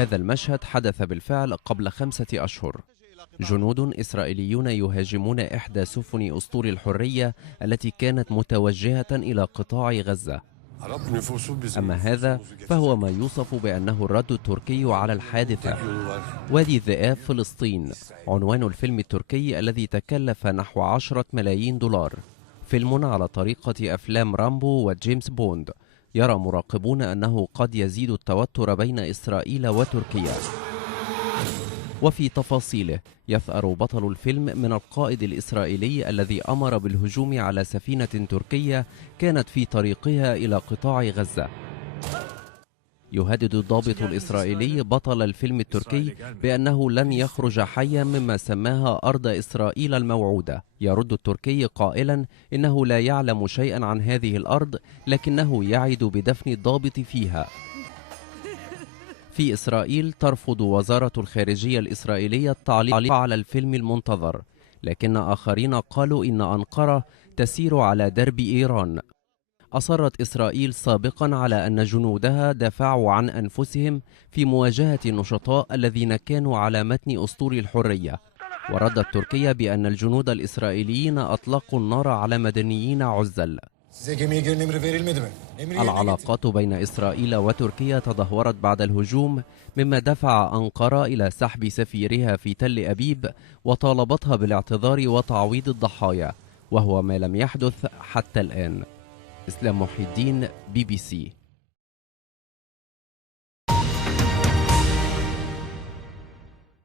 هذا المشهد حدث بالفعل قبل 5 أشهر. جنود إسرائيليون يهاجمون إحدى سفن أسطول الحرية التي كانت متوجهة إلى قطاع غزة. أما هذا فهو ما يوصف بأنه الرد التركي على الحادثة. وادي الذئاب فلسطين عنوان الفيلم التركي الذي تكلف نحو 10 ملايين دولار. فيلم على طريقة أفلام رامبو وجيمس بوند. يرى مراقبون أنه قد يزيد التوتر بين إسرائيل وتركيا. وفي تفاصيله يثأر بطل الفيلم من القائد الإسرائيلي الذي أمر بالهجوم على سفينة تركية كانت في طريقها إلى قطاع غزة. يهدد الضابط الإسرائيلي بطل الفيلم التركي بأنه لن يخرج حيا مما سماها أرض إسرائيل الموعودة. يرد التركي قائلا إنه لا يعلم شيئا عن هذه الأرض، لكنه يعد بدفن الضابط فيها. في إسرائيل ترفض وزارة الخارجية الإسرائيلية التعليق على الفيلم المنتظر، لكن آخرين قالوا إن أنقرة تسير على درب إيران. أصرت إسرائيل سابقا على أن جنودها دافعوا عن أنفسهم في مواجهة النشطاء الذين كانوا على متن أسطول الحرية، وردت تركيا بأن الجنود الإسرائيليين أطلقوا النار على مدنيين عزل. العلاقات بين إسرائيل وتركيا تدهورت بعد الهجوم، مما دفع أنقرة إلى سحب سفيرها في تل أبيب وطالبتها بالاعتذار وتعويض الضحايا، وهو ما لم يحدث حتى الآن. إسلام محي الدين، BBC.